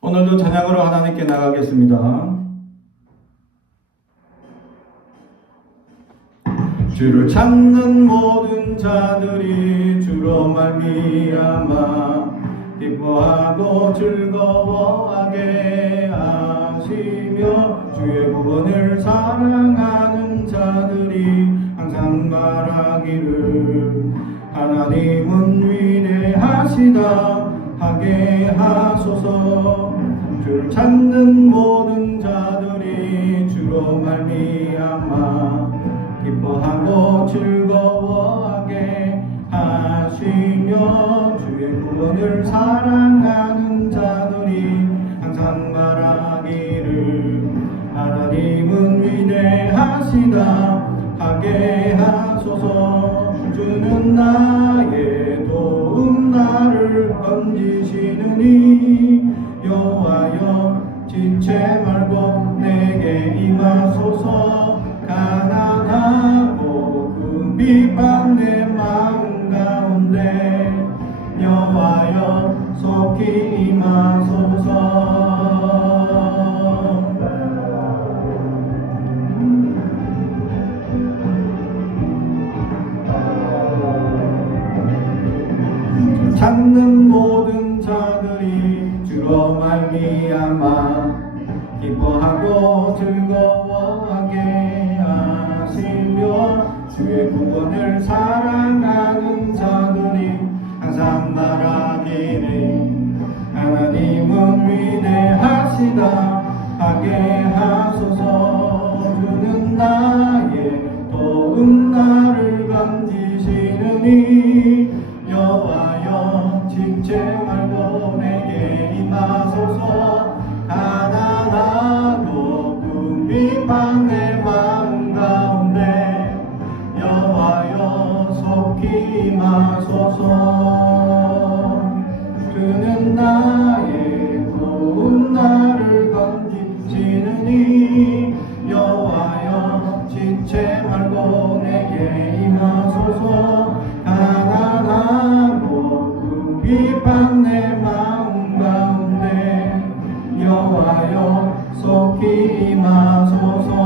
오늘도 찬양으로 하나님께 나가겠습니다. 주를 찾는 모든 자들이 주로 말미암아 기뻐하고 즐거워하게 하시며 주의 구원을 사랑하는 자들이 항상 말하기를 하나님은 위대하시다 하게 하소서. 주를 찾는 모든 자들이 주로 말미암아 기뻐하고 즐거워하게 하시며 주의 구원을 사랑하는 자들이 항상 말하기를 하나님은 위대하시다 하게 하소서. 주는 나의 도움 나를 건지시느니 여호와여 지체 말고 내게 임하소서. 가난하고 그 비방 내 마음 가운데 여호와여 속히 임하소서. 찾는 모든 자들이 주로 말미암아 기뻐하고 즐거워하게 하시며 주의 구원을 사랑하는 자들이 항상 말하기를 하나님은 위대하시다 하게 하소서. 주는 나의 도움 나를 건지시느니 여호와여 지체 말고 내게 임하소서. 가난하고 그 비방 내 마음 가운데 여호와여 속히 임하소서. 주는 나의 도움 나를 건지시느니 여호와여 지체 말고 내게 임하소서. 가난하고 그 비방 내 마음 가운데 여호와여 속히 임하소서.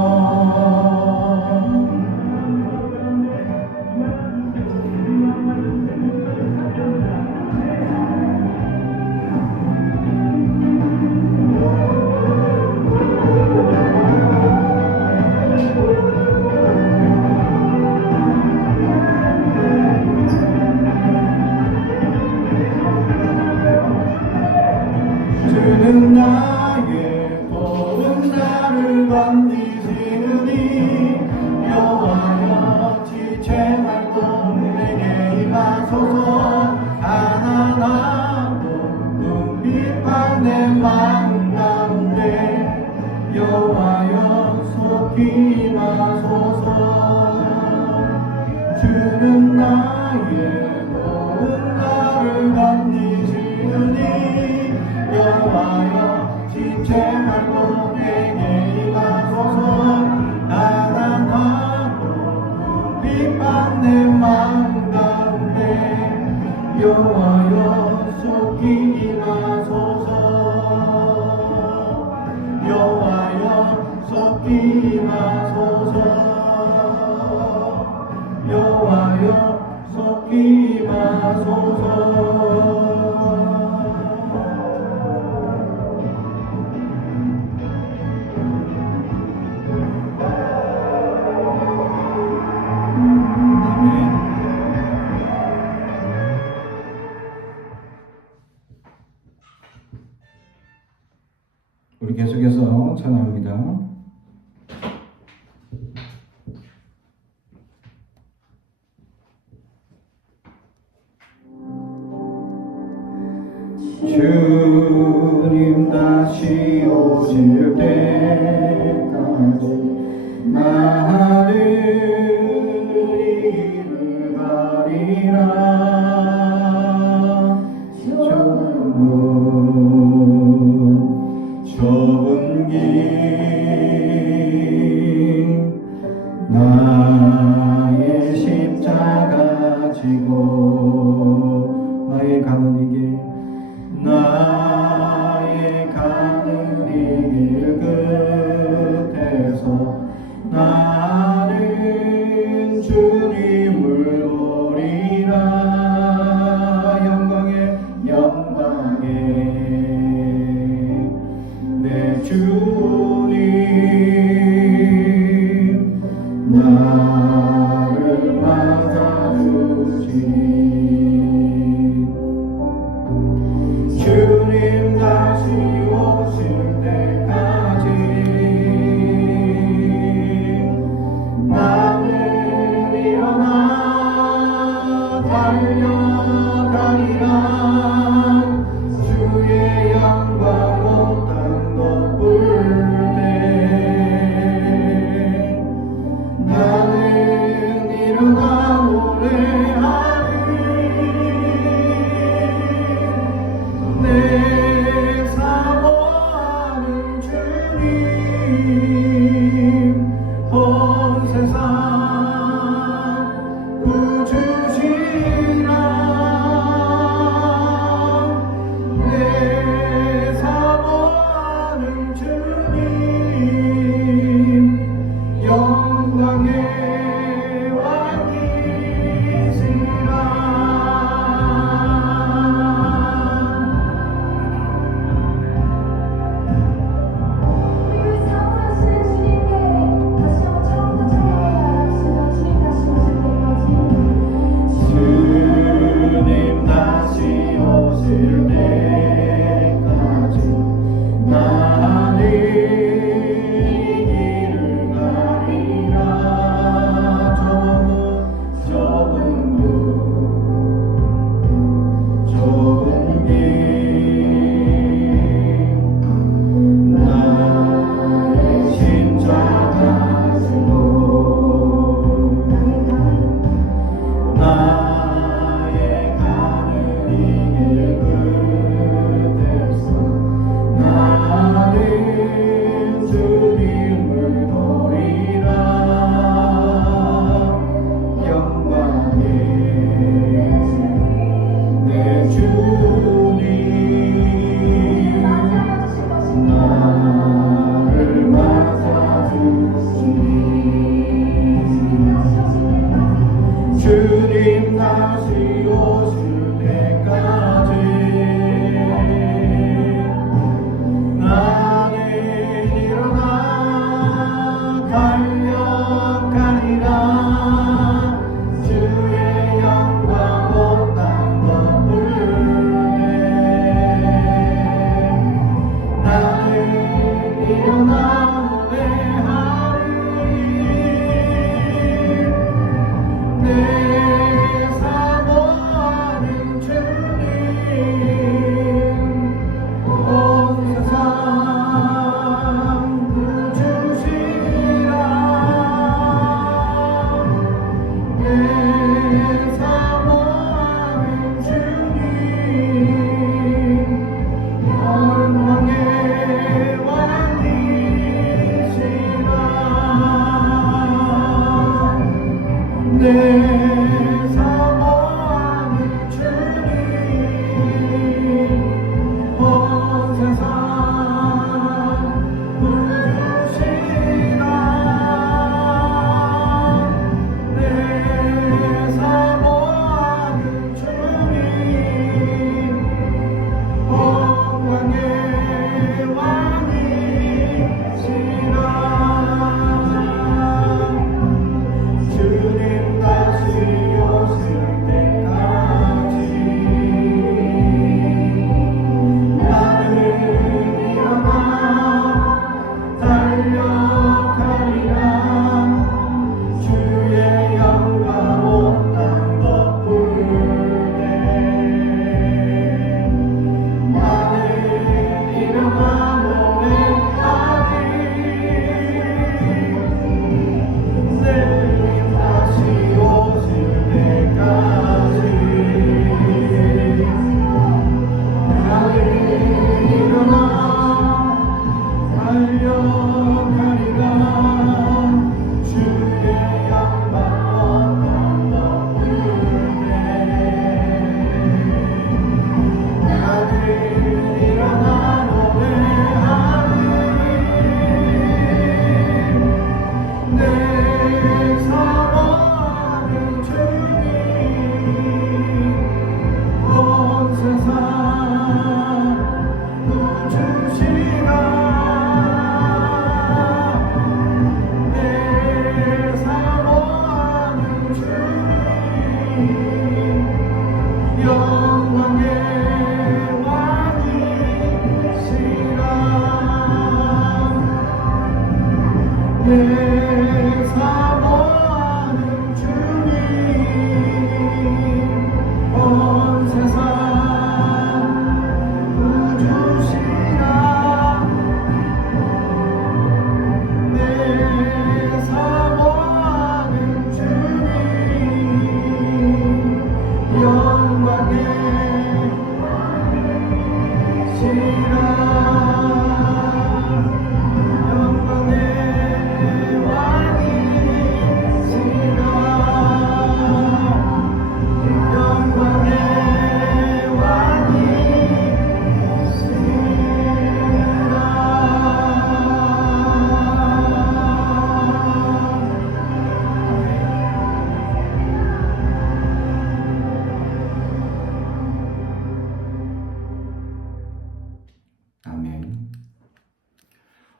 주는 나의 도움 나를 건지시느니 여호와여 지체 말고 내게 임하소서. 가난하고 그 비방 내 마음 가운데 여호와여 속히 임하소서. 주는 나의 도움 나를 건지시느니 여호와여 지체 말고 내게 임하소서. 가난하고 그 비방 내 마음 가운데 여호와여 속히 임하소서. 여호와여 속히 임하소서. 여호와여 속히 임하소서. 우리 계속해서 찬양합니다. 주님 다시 오실 때까지 나 하늘을 가리라. 좁은 길 나의 십자가 지고 나의 가는 이게 나의 가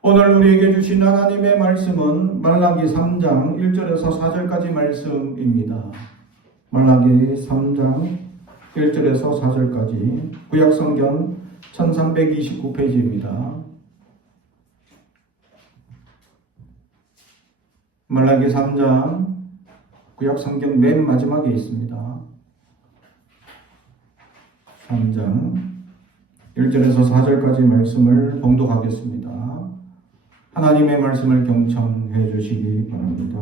오늘 우리에게 주신 하나님의 말씀은 말라기 3장 1절에서 4절까지 말씀입니다. 말라기 3장 1절에서 4절까지 구약성경 1329페이지입니다. 말라기 3장 구약성경 맨 마지막에 있습니다. 3장 1절에서 4절까지 말씀을 봉독하겠습니다. 하나님의 말씀을 경청해 주시기 바랍니다.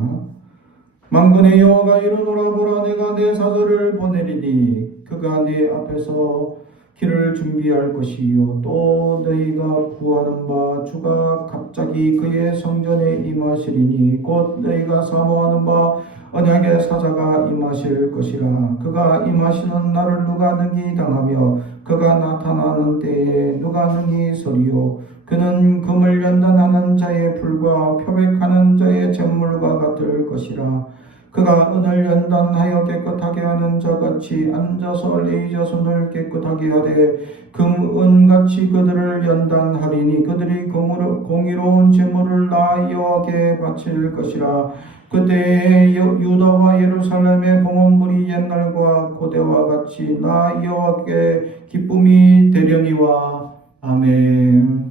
만군의 여호와가 이르노라. 보라, 내가 내 사자를 보내리니 그가 네 앞에서 길을 준비할 것이요 또 너희가 구하는 바 주가 갑자기 그의 성전에 임하시리니 곧 너희가 사모하는 바 언약의 사자가 임하실 것이라. 그가 임하시는 날을 누가 능히 당하며 그가 나타나는 때에 누가 능히 서리요. 그는 금을 연단하는 자의 불과 표백하는 자의 잿물과 같을 것이라. 그가 은을 연단하여 깨끗하게 하는 자같이 앉아서 레이저 손을 깨끗하게 하되 금은같이 그들을 연단하리니 그들이 공의로운 제물을 나 여호와께 바칠 것이라. 그때에 유다와 예루살렘의 봉헌물이 옛날과 고대와 같이 나 여호와께 기쁨이 되려니와. 아멘.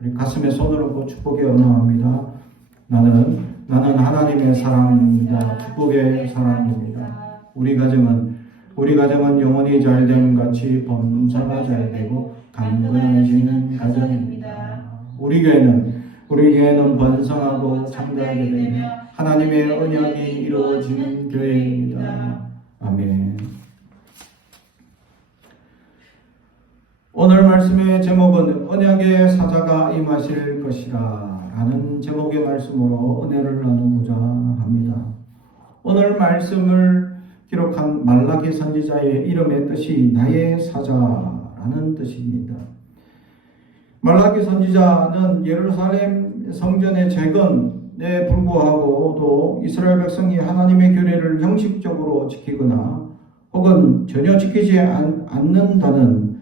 우리 가슴에 손을 얹고 축복의 언어합니다. 나는 하나님의 사랑입니다. 축복의 사랑입니다. 우리 가정은 영혼이 잘됨 같이 범사가 잘되고 강건해지는 가정입니다. 우리 교회는 번성하고 창대하게 되며 하나님의 언약이 이루어지는 교회입니다. 아멘. 오늘 말씀의 제목은 언약의 사자가 임하실 것이라 라는 제목의 말씀으로 은혜를 나누고자 합니다. 오늘 말씀을 기록한 말라기 선지자의 이름의 뜻이 나의 사자라는 뜻입니다. 말라기 선지자는 예루살렘 성전의 재건에 불구하고도 이스라엘 백성이 하나님의 규례를 형식적으로 지키거나 혹은 전혀 지키지 않는다는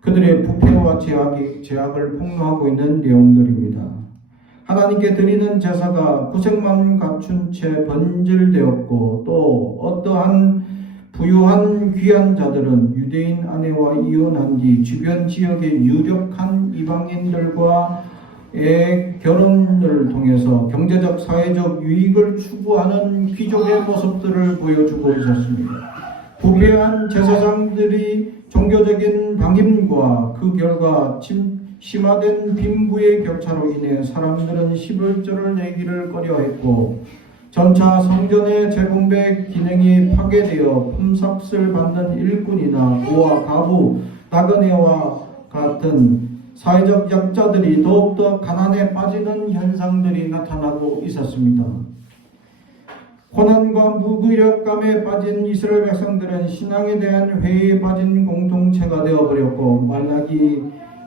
그들의 부패와 제약을 폭로하고 있는 내용들입니다. 하나님께 드리는 제사가 구색만 갖춘 채 번질되었고 또 어떠한 부유한 귀한 자들은 유대인 아내와 이혼한 뒤 주변 지역의 유력한 이방인들과의 결혼을 통해서 경제적 사회적 유익을 추구하는 귀족의 모습들을 보여주고 있었습니다. 부패한 제사장들이 종교적인 방임과 그 결과 심화된 빈부의 격차로 인해 사람들은 11조를 내기를 꺼려했고 점차 성전의 재건배 기능이 파괴되어 품삯을 받는 일꾼이나 고아, 가부, 나그네와 같은 사회적 약자들이 더욱더 가난에 빠지는 현상들이 나타나고 있었습니다. 고난과 무기력감에 빠진 이스라엘 백성들은 신앙에 대한 회의에 빠진 공동체가 되어버렸고 말라기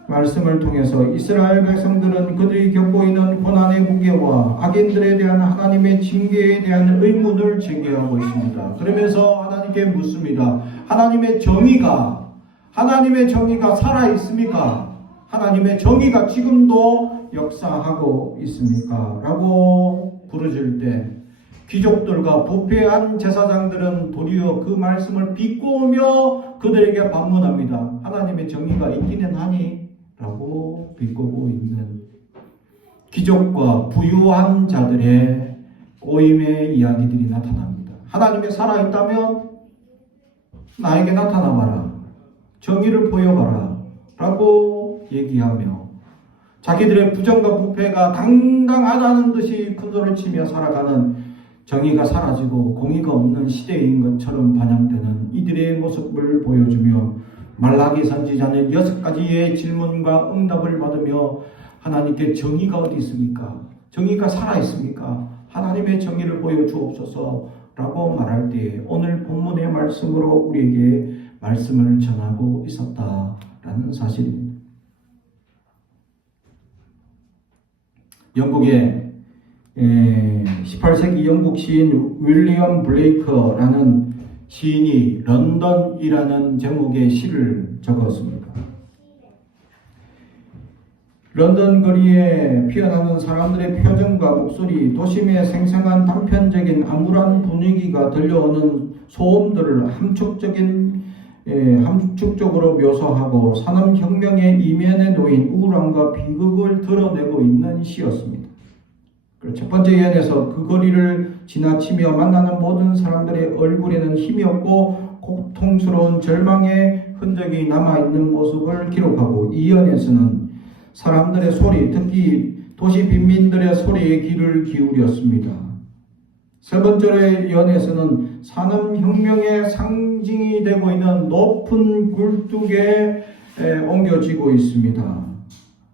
말씀을 통해서 이스라엘 백성들은 그들이 겪고 있는 고난의 무게와 악인들에 대한 하나님의 징계에 대한 의문을 제기하고 있습니다. 그러면서 하나님께 묻습니다. 하나님의 정의가 살아있습니까? 하나님의 정의가 지금도 역사하고 있습니까? 라고 부르질 때 귀족들과 부패한 제사장들은 도리어 그 말씀을 비꼬며 그들에게 반문합니다. 하나님의 정의가 있기는 하니? 라고 비꼬고 있는 귀족과 부유한 자들의 꼬임의 이야기들이 나타납니다. 하나님이 살아있다면 나에게 나타나봐라. 정의를 보여봐라. 라고 얘기하며 자기들의 부정과 부패가 당당하다는 듯이 큰소리를 치며 살아가는 정의가 사라지고 공의가 없는 시대인 것처럼 반영되는 이들의 모습을 보여주며 말라기 선지자는 6가지의 질문과 응답을 받으며 하나님께 정의가 어디 있습니까? 정의가 살아있습니까? 하나님의 정의를 보여주옵소서 라고 말할 때 오늘 본문의 말씀으로 우리에게 말씀을 전하고 있었다라는 사실입니다. 영국의 18세기 영국 시인 윌리엄 블레이커라는 시인이 런던이라는 제목의 시를 적었습니다. 런던 거리에 피어나는 사람들의 표정과 목소리, 도심의 생생한 단편적인 암울한 분위기가 들려오는 소음들을 함축적으로 묘사하고 산업혁명의 이면에 놓인 우울함과 비극을 드러내고 있는 시였습니다. 첫 번째 예언에서 그 거리를 지나치며 만나는 모든 사람들의 얼굴에는 힘이 없고 고통스러운 절망의 흔적이 남아있는 모습을 기록하고, 이 예언에서는 사람들의 소리, 특히 도시 빈민들의 소리에 귀를 기울였습니다. 세 번째 예언에서는 산업혁명의 상징이 되고 있는 높은 굴뚝에 옮겨지고 있습니다.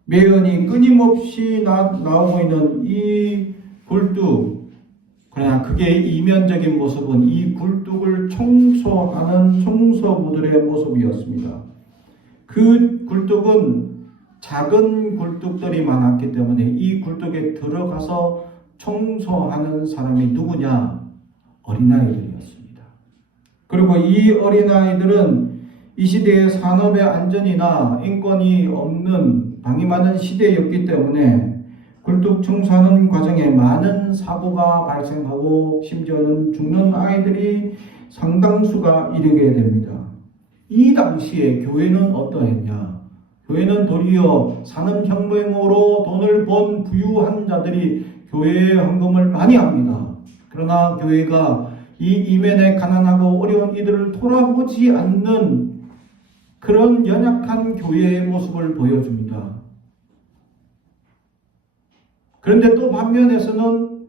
매연이 끊임없이 나오고 있는 이 굴뚝, 그러나 그게 이면적인 모습은 이 굴뚝을 청소하는 청소부들의 모습이었습니다. 그 굴뚝은 작은 굴뚝들이 많았기 때문에 이 굴뚝에 들어가서 청소하는 사람이 누구냐? 어린아이들이었습니다. 그리고 이 어린아이들은 이 시대의 산업의 안전이나 인권이 없는 방임하는 시대였기 때문에 굴뚝 청소하는 과정에 많은 사고가 발생하고 심지어는 죽는 아이들이 상당수가 이르게 됩니다. 이 당시에 교회는 어떠했냐? 교회는 도리어 산업혁명으로 돈을 번 부유한 자들이 교회에 헌금을 많이 합니다. 그러나 교회가 이 이면에 가난하고 어려운 이들을 돌아보지 않는 그런 연약한 교회의 모습을 보여줍니다. 그런데 또 반면에서는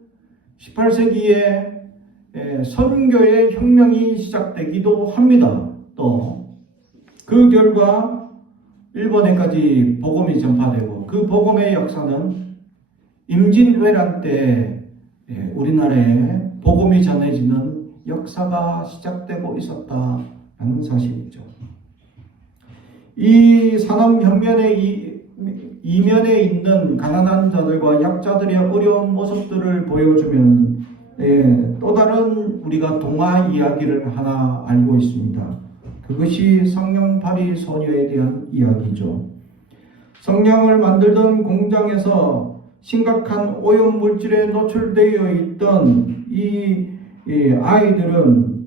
18세기에 선교의 혁명이 시작되기도 합니다. 또 그 결과 일본에까지 복음이 전파되고, 그 복음의 역사는 임진왜란 때 우리나라에 복음이 전해지는 역사가 시작되고 있었다는 사실이죠. 이 산업혁명의 이면에 있는 가난한 자들과 약자들의 어려운 모습들을 보여주면 또 다른 우리가 동화 이야기를 하나 알고 있습니다. 그것이 성냥팔이 소녀에 대한 이야기죠. 성냥을 만들던 공장에서 심각한 오염물질에 노출되어 있던 이 아이들은,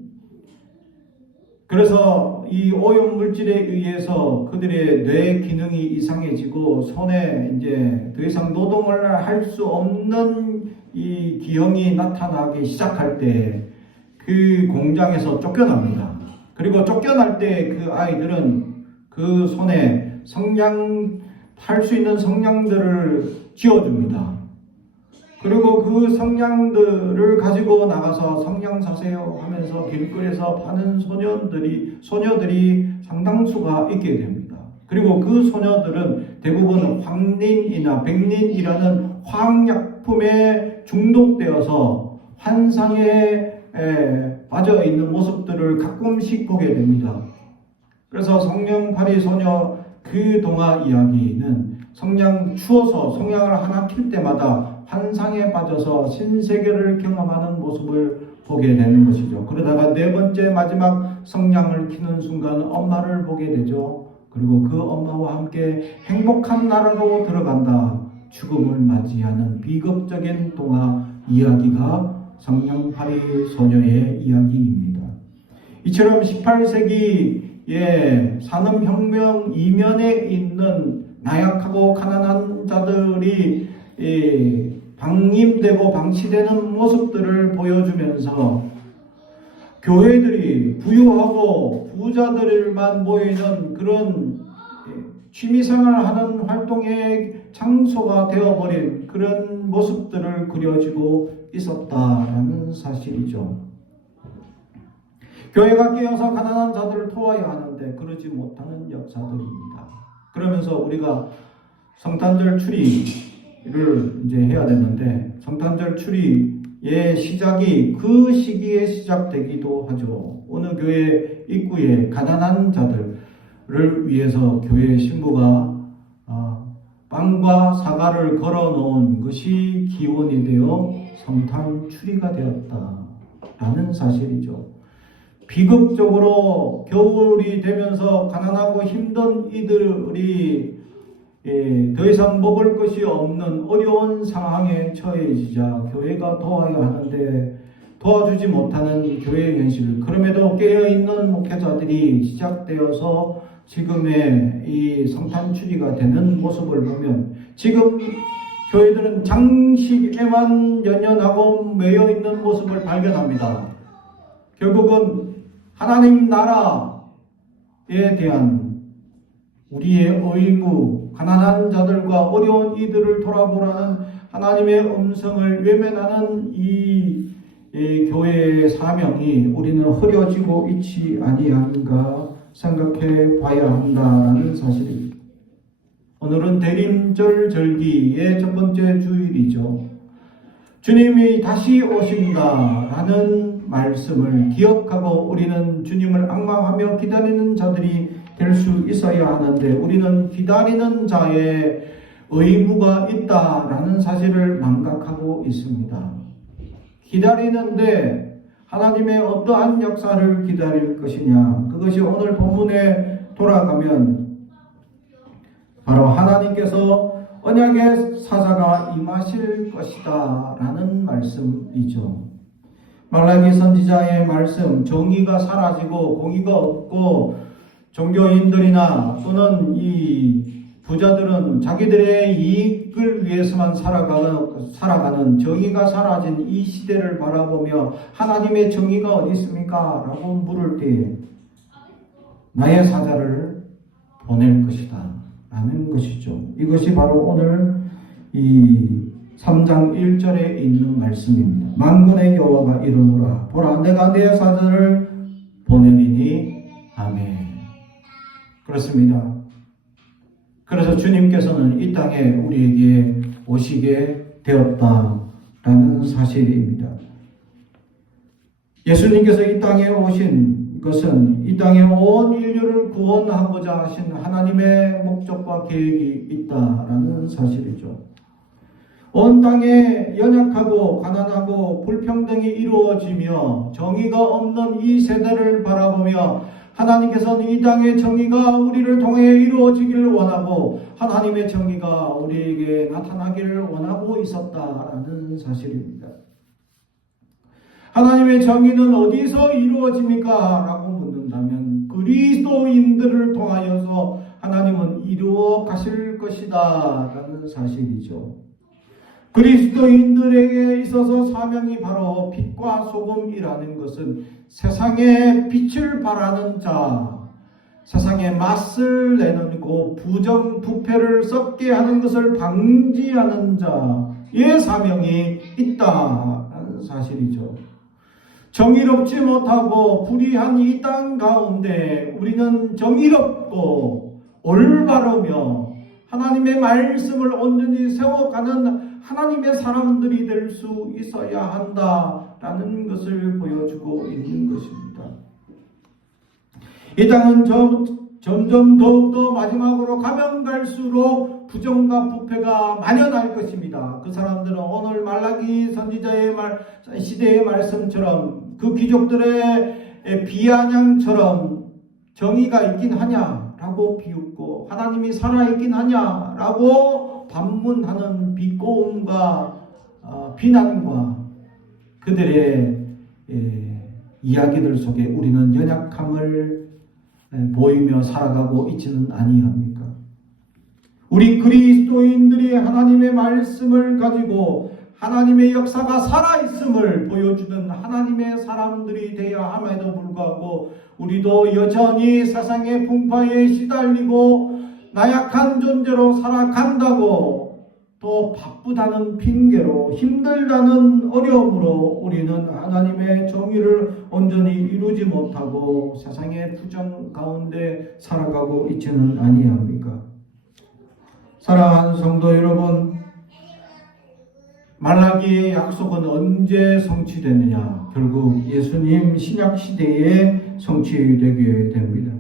그래서 이 오염물질에 의해서 그들의 뇌 기능이 이상해지고 손에 이제 더 이상 노동을 할 수 없는 이 기형이 나타나기 시작할 때 그 공장에서 쫓겨납니다. 그리고 쫓겨날 때 그 아이들은 그 손에 할 수 있는 성냥들을 쥐어줍니다. 그리고 그 성냥들을 가지고 나가서 성냥 사세요 하면서 길거리에서 파는 소녀들이 상당수가 있게 됩니다. 그리고 그 소녀들은 대부분 황린이나 백린이라는 화학약품에 중독되어서 환상에 빠져 있는 모습들을 가끔씩 보게 됩니다. 그래서 성냥팔이 소녀 그 동화 이야기는 추워서 성냥을 하나 킬 때마다 환상에 빠져서 신세계를 경험하는 모습을 보게 되는 것이죠. 그러다가 네 번째 마지막 성냥을 키는 순간 엄마를 보게 되죠. 그리고 그 엄마와 함께 행복한 나라로 들어간다. 죽음을 맞이하는 비극적인 동화 이야기가 성냥팔이 소녀의 이야기입니다. 이처럼 18세기의 산업혁명 이면에 있는 나약하고 가난한 자들이 방임되고 방치되는 모습들을 보여주면서 교회들이 부유하고 부자들만 모이는 그런 취미생활하는 활동의 장소가 되어버린 그런 모습들을 그려지고 있었다라는 사실이죠. 교회가 깨어서 가난한 자들을 도와야 하는데 그러지 못하는 역사들입니다. 그러면서 우리가 성탄절 추리를 이제 해야 되는데, 성탄절 추리의 시작이 그 시기에 시작되기도 하죠. 어느 교회 입구에 가난한 자들을 위해서 교회 신부가 빵과 사과를 걸어 놓은 것이 기원이 되어 성탄 추리가 되었다라는 사실이죠. 비극적으로 겨울이 되면서 가난하고 힘든 이들이 더 이상 먹을 것이 없는 어려운 상황에 처해지자 교회가 도와야 하는데 도와주지 못하는 교회의 현실, 그럼에도 깨어있는 목회자들이 시작되어서 지금의 이 성탄주의가 되는 모습을 보면 지금 교회들은 장식에만 연연하고 매여 있는 모습을 발견합니다. 결국은 하나님 나라에 대한 우리의 의무, 가난한 자들과 어려운 이들을 돌아보라는 하나님의 음성을 외면하는 이 교회의 사명이 우리는 흐려지고 있지 아니한가 생각해 봐야 한다라는 사실입니다. 오늘은 대림절 절기의 첫 번째 주일이죠. 주님이 다시 오신다라는 말씀을 기억하고 우리는 주님을 앙망하며 기다리는 자들이 될 수 있어야 하는데 우리는 기다리는 자의 의무가 있다라는 사실을 망각하고 있습니다. 기다리는데 하나님의 어떠한 역사를 기다릴 것이냐, 그것이 오늘 본문에 돌아가면 바로 하나님께서 언약의 사자가 임하실 것이다 라는 말씀이죠. 말라기 선지자의 말씀, 정의가 사라지고 공의가 없고 종교인들이나 또는 이 부자들은 자기들의 이익을 위해서만 살아가는 정의가 사라진 이 시대를 바라보며 하나님의 정의가 어디 있습니까? 라고 물을 때 나의 사자를 보낼 것이다 라는 것이죠. 이것이 바로 오늘 이 3장 1절에 있는 말씀입니다. 만군의 여호와가 이르노라 보라 내가 내 사자를 보내리니 아멘. 그렇습니다. 그래서 주님께서는 이 땅에 우리에게 오시게 되었다라는 사실입니다. 예수님께서 이 땅에 오신 것은 이 땅에 온 인류를 구원하고자 하신 하나님의 목적과 계획이 있다라는 사실이죠. 온 땅에 연약하고 가난하고 불평등이 이루어지며 정의가 없는 이 세대를 바라보며 하나님께서는 이 땅의 정의가 우리를 통해 이루어지기를 원하고 하나님의 정의가 우리에게 나타나기를 원하고 있었다라는 사실입니다. 하나님의 정의는 어디서 이루어집니까? 라고 묻는다면 그리스도인들을 통하여서 하나님은 이루어 가실 것이다 라는 사실이죠. 그리스도인들에게 있어서 사명이 바로 빛과 소금이라는 것은 세상에 빛을 발하는 자, 세상에 맛을 내놓고 부정부패를 썩게 하는 것을 방지하는 자의 사명이 있다라는 사실이죠. 정의롭지 못하고 불의한 이 땅 가운데 우리는 정의롭고 올바르며 하나님의 말씀을 온전히 세워가는 하나님의 사람들이 될 수 있어야 한다라는 것을 보여주고 있는 것입니다. 이 땅은 점점 더욱더 마지막으로 가면 갈수록 부정과 부패가 만연할 것입니다. 그 사람들은 오늘 말라기 선지자의 시대의 말씀처럼 그 귀족들의 비아냥처럼 정의가 있긴 하냐라고 비웃고 하나님이 살아있긴 하냐라고 반문하는 비꼬음과 비난과 그들의 이야기들 속에 우리는 연약함을 보이며 살아가고 있지는 아니합니까? 우리 그리스도인들이 하나님의 말씀을 가지고 하나님의 역사가 살아있음을 보여주는 하나님의 사람들이 되어야 함에도 불구하고 우리도 여전히 세상의 풍파에 시달리고 나약한 존재로 살아간다고 또 바쁘다는 핑계로 힘들다는 어려움으로 우리는 하나님의 정의를 온전히 이루지 못하고 세상의 부정 가운데 살아가고 있지는 아니합니까? 사랑하는 성도 여러분, 말라기의 약속은 언제 성취되느냐? 결국 예수님 신약 시대에 성취되게 됩니다.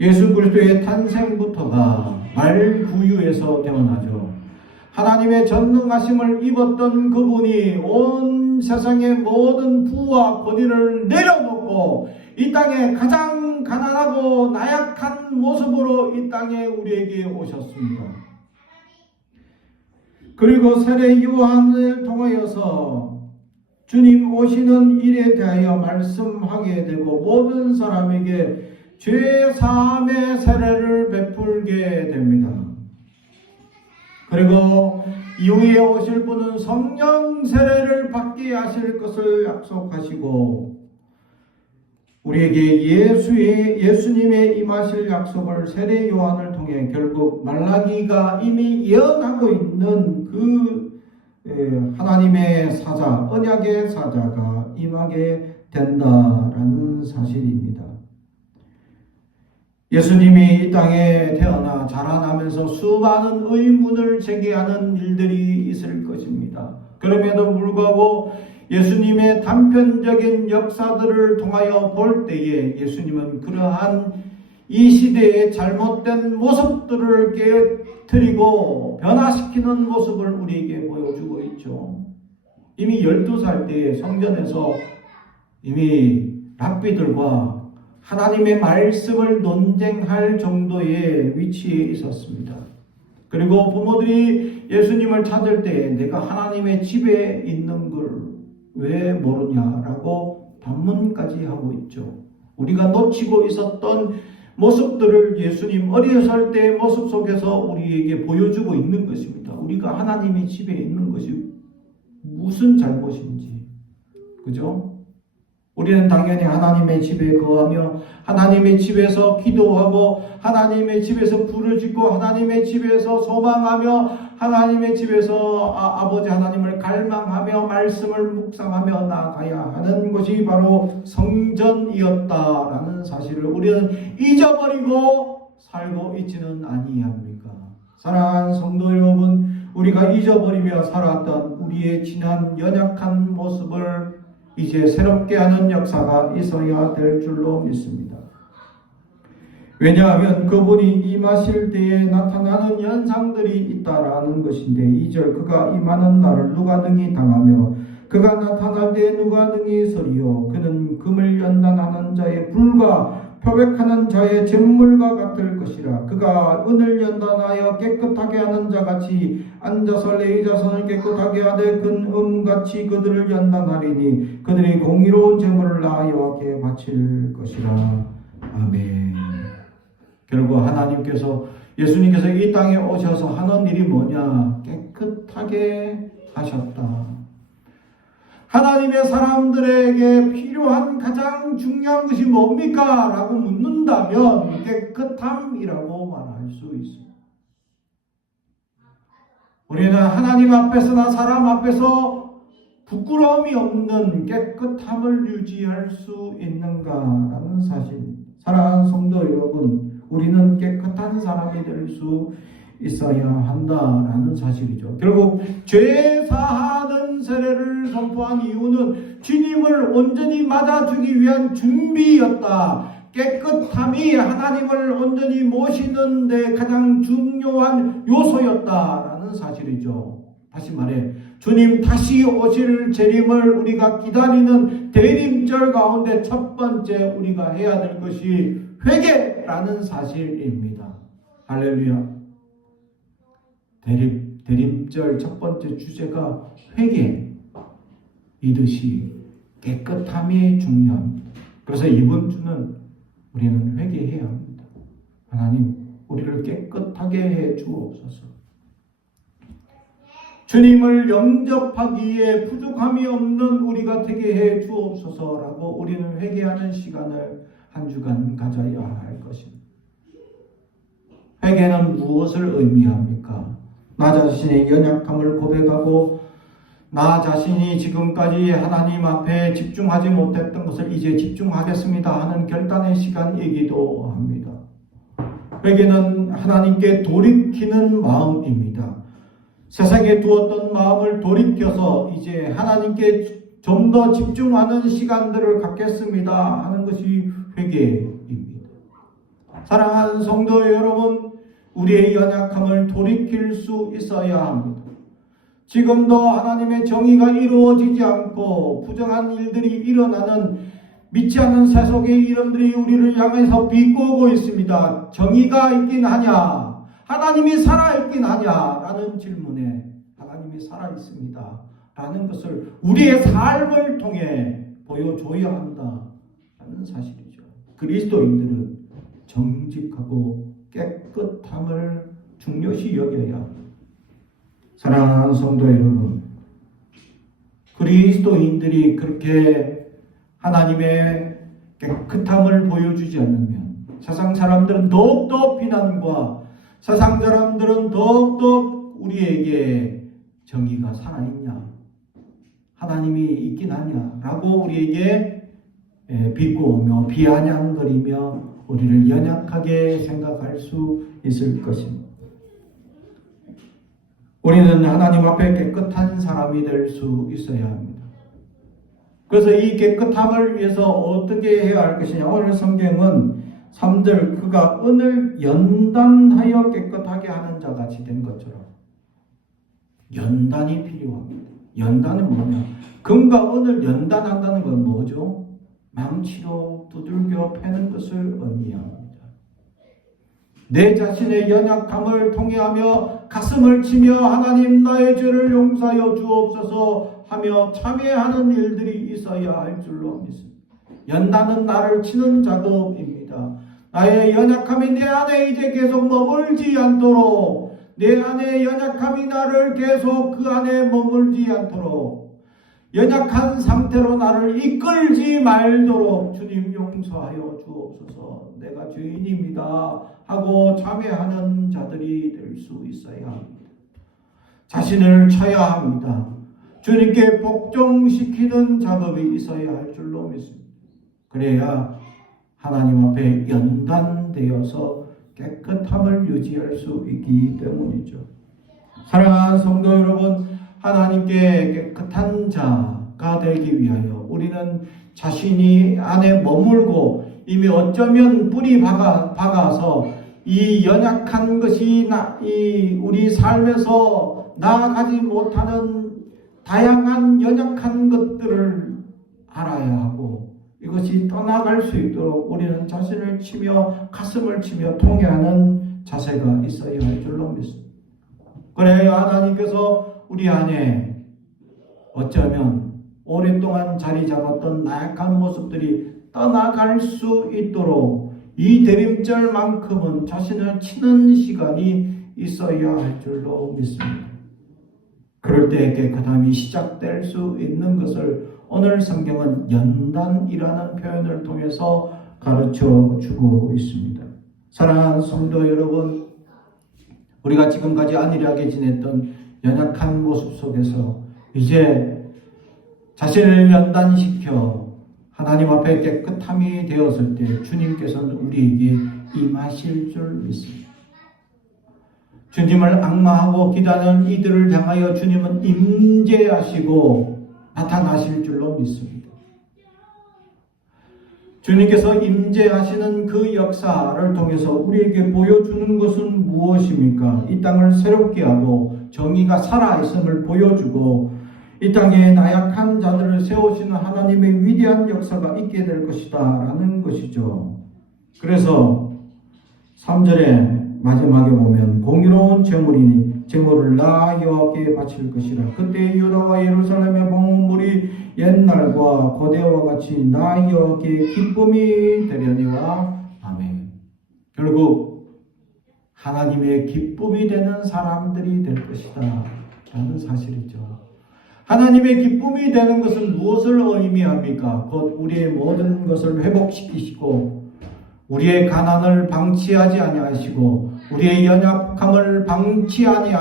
예수 그리스도의 탄생부터가 말구유에서 태어나죠. 하나님의 전능하심을 입었던 그분이 온 세상의 모든 부와 권위를 내려놓고 이 땅에 가장 가난하고 나약한 모습으로 이 땅에 우리에게 오셨습니다. 그리고 세례 요한을 통하여서 주님 오시는 일에 대하여 말씀하게 되고 모든 사람에게 죄 사함의 세례를 베풀게 됩니다. 그리고 이후에 오실 분은 성령 세례를 받게 하실 것을 약속하시고 우리에게 예수님의 임하실 약속을 세례 요한을 통해 결국 말라기가 이미 예언하고 있는 그 하나님의 사자, 언약의 사자가 임하게 된다라는 사실입니다. 예수님이 이 땅에 태어나 자라나면서 수많은 의문을 제기하는 일들이 있을 것입니다. 그럼에도 불구하고 예수님의 단편적인 역사들을 통하여 볼 때에 예수님은 그러한 이 시대의 잘못된 모습들을 깨뜨리고 변화시키는 모습을 우리에게 보여주고 있죠. 이미 12살 때에 성전에서 이미 랍비들과 하나님의 말씀을 논쟁할 정도의 위치에 있었습니다. 그리고 부모들이 예수님을 찾을 때 내가 하나님의 집에 있는 걸 왜 모르냐라고 반문까지 하고 있죠. 우리가 놓치고 있었던 모습들을 예수님 어렸을 때의 모습 속에서 우리에게 보여주고 있는 것입니다. 우리가 하나님의 집에 있는 것이 무슨 잘못인지, 그죠? 우리는 당연히 하나님의 집에 거하며 하나님의 집에서 기도하고 하나님의 집에서 부르짖고 하나님의 집에서 소망하며 하나님의 집에서 아버지 하나님을 갈망하며 말씀을 묵상하며 나아가야 하는 것이 바로 성전이었다라는 사실을 우리는 잊어버리고 살고 있지는 아니합니까? 사랑하는 성도 여러분, 우리가 잊어버리며 살았던 우리의 지난 연약한 모습을 이제 새롭게 하는 역사가 있어야 될 줄로 믿습니다. 왜냐하면 그분이 임하실 때에 나타나는 현상들이 있다라는 것인데 2절 그가 임하는 날을 누가 능히 당하며 그가 나타날 때 누가 능히 서리요 그는 금을 연단하는 자의 불과 표백하는 자의 잿물과 같을 것이라. 그가 은을 연단하여 깨끗하게 하는 자같이 앉아서 레위 자손을 깨끗하게 하되 근음같이 그들을 연단하리니 그들이 공의로운 제물을 나아 여호와께 바칠 것이라. 아멘. 결국 하나님께서 예수님께서 이 땅에 오셔서 하는 일이 뭐냐? 깨끗하게 하셨다. 하나님의 사람들에게 필요한 가장 중요한 것이 뭡니까? 라고 묻는다면 깨끗함이라고 말할 수 있습니다. 우리는 하나님 앞에서나 사람 앞에서 부끄러움이 없는 깨끗함을 유지할 수 있는가라는 사실. 사랑하는 성도 여러분, 우리는 깨끗한 사람이 될 수 있어야 한다라는 사실이죠. 결국 죄 사하는 세례를 선포한 이유는 주님을 온전히 맞아주기 위한 준비였다. 깨끗함이 하나님을 온전히 모시는 데 가장 중요한 요소였다라는 사실이죠. 다시 말해 주님 다시 오실 재림을 우리가 기다리는 대림절 가운데 첫 번째 우리가 해야 될 것이 회개라는 사실입니다. 할렐루야. 대림절 첫 번째 주제가 회개이듯이 깨끗함이 중요합니다. 그래서 이번 주는 우리는 회개해야 합니다. 하나님, 우리를 깨끗하게 해 주옵소서. 주님을 영접하기에 부족함이 없는 우리가 되게 해 주옵소서라고 우리는 회개하는 시간을 한 주간 가져야 할 것입니다. 회개는 무엇을 의미합니까? 나 자신의 연약함을 고백하고 나 자신이 지금까지 하나님 앞에 집중하지 못했던 것을 이제 집중하겠습니다 하는 결단의 시간이기도 합니다. 회개는 하나님께 돌이키는 마음입니다. 세상에 두었던 마음을 돌이켜서 이제 하나님께 좀 더 집중하는 시간들을 갖겠습니다 하는 것이 회개입니다. 사랑하는 성도 여러분, 우리의 연약함을 돌이킬 수 있어야 합니다. 지금도 하나님의 정의가 이루어지지 않고 부정한 일들이 일어나는 믿지 않는 세속의 이름들이 우리를 향해서 비꼬고 있습니다. 정의가 있긴 하냐? 하나님이 살아있긴 하냐? 라는 질문에 하나님이 살아있습니다. 라는 것을 우리의 삶을 통해 보여줘야 한다. 라는 사실이죠. 그리스도인들은 정직하고 깨끗함을 중요시 여겨야 합니다. 사랑하는 성도 여러분, 그리스도인들이 그렇게 하나님의 깨끗함을 보여주지 않으면 세상 사람들은 더욱더 비난과 세상 사람들은 더욱더 우리에게 정의가 살아있냐, 하나님이 있긴 하냐 라고 우리에게 비꼬으며 비아냥거리며 우리를 연약하게 생각할 수 있을 것입니다. 우리는 하나님 앞에 깨끗한 사람이 될 수 있어야 합니다. 그래서 이 깨끗함을 위해서 어떻게 해야 할 것이냐. 오늘 성경은 3절 그가 은을 연단하여 깨끗하게 하는 자같이 된 것처럼 연단이 필요합니다. 연단은 뭐냐? 금과 은을 연단한다는 건 뭐죠? 망치로 두들겨 패는 것을 의미합니다. 내 자신의 연약함을 통해하며 가슴을 치며 하나님 나의 죄를 용서하여 주옵소서 하며 참회하는 일들이 있어야 할 줄로 믿습니다. 연단은 나를 치는 작업입니다. 나의 연약함이 내 안에 이제 계속 머물지 않도록, 내 안에 연약함이 나를 계속 그 안에 머물지 않도록, 연약한 상태로 나를 이끌지 말도록 주님 용서하여 주옵소서. 내가 죄인입니다 하고 참회하는 자들이 될 수 있어야 합니다. 자신을 쳐야 합니다. 주님께 복종시키는 작업이 있어야 할 줄로 믿습니다. 그래야 하나님 앞에 연단되어서 깨끗함을 유지할 수 있기 때문이죠. 사랑하는 성도 여러분, 하나님께 깨끗한 자가 되기 위하여 우리는 자신이 안에 머물고 이미 어쩌면 뿌리 박아서 이 연약한 것이 우리 삶에서 나아가지 못하는 다양한 연약한 것들을 알아야 하고 이것이 떠나갈 수 있도록 우리는 자신을 치며 가슴을 치며 통회하는 자세가 있어야 할 줄로 믿습니다. 그래야 하나님께서 우리 안에 어쩌면 오랫동안 자리 잡았던 나약한 모습들이 떠나갈 수 있도록 이 대림절만큼은 자신을 치는 시간이 있어야 할 줄로 믿습니다. 그럴 때 깨끗함이 시작될 수 있는 것을 오늘 성경은 연단이라는 표현을 통해서 가르쳐 주고 있습니다. 사랑하는 성도 여러분, 우리가 지금까지 안일하게 지냈던 연약한 모습 속에서 이제 자신을 연단시켜 하나님 앞에 깨끗함이 되었을 때 주님께서는 우리에게 임하실 줄 믿습니다. 주님을 앙망하고 기다리는 이들을 향하여 주님은 임재하시고 나타나실 줄로 믿습니다. 주님께서 임재하시는 그 역사를 통해서 우리에게 보여주는 것은 무엇입니까? 이 땅을 새롭게 하고 정의가 살아있음을 보여주고 이 땅에 나약한 자들을 세우시는 하나님의 위대한 역사가 있게 될 것이다 라는 것이죠. 그래서 3절에 마지막에 보면 공의로운 제물을 나 여호와께 바칠 것이라. 그때 유다와 예루살렘의 봉헌물이 옛날과 고대와 같이 나 여호와께 기쁨이 되려니와. 아멘. 결국 하나님의 기쁨이 되는 사람들이 될 것이다 라는 사실이죠. 하나님의 기쁨이 되는 것은 무엇을 의미합니까? 곧 우리의 모든 것을 회복시키시고 우리의 가난을 방치하지 아니하시고 우리의 연약함을 방치하지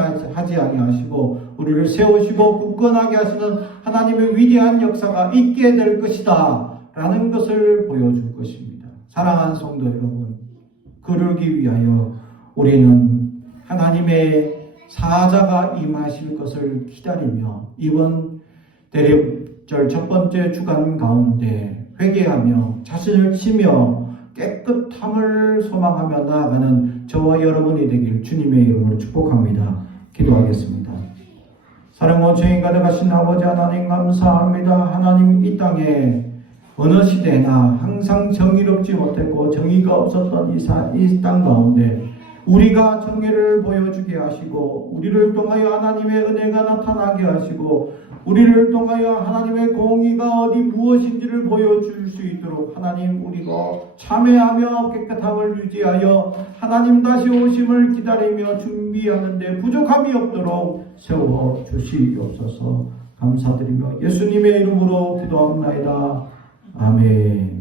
아니하시고 우리를 세우시고 굳건하게 하시는 하나님의 위대한 역사가 있게 될 것이다 라는 것을 보여줄 것입니다. 사랑하는 성도 여러분, 그러기 위하여 우리는 하나님의 사자가 임하실 것을 기다리며 이번 대림절 첫 번째 주간 가운데 회개하며 자신을 치며 깨끗함을 소망하며 나아가는 저와 여러분이 되길 주님의 이름으로 축복합니다. 기도하겠습니다. 사랑과 죄인 가득하신 아버지 하나님 감사합니다. 하나님 이 땅에 어느 시대나 항상 정의롭지 못했고 정의가 없었던 이 땅 가운데 우리가 정의를 보여주게 하시고 우리를 통하여 하나님의 은혜가 나타나게 하시고 우리를 통하여 하나님의 공의가 어디 무엇인지를 보여줄 수 있도록 하나님 우리가 참회하며 깨끗함을 유지하여 하나님 다시 오심을 기다리며 준비하는데 부족함이 없도록 세워주시옵소서. 감사드리며 예수님의 이름으로 기도합나이다. 아멘.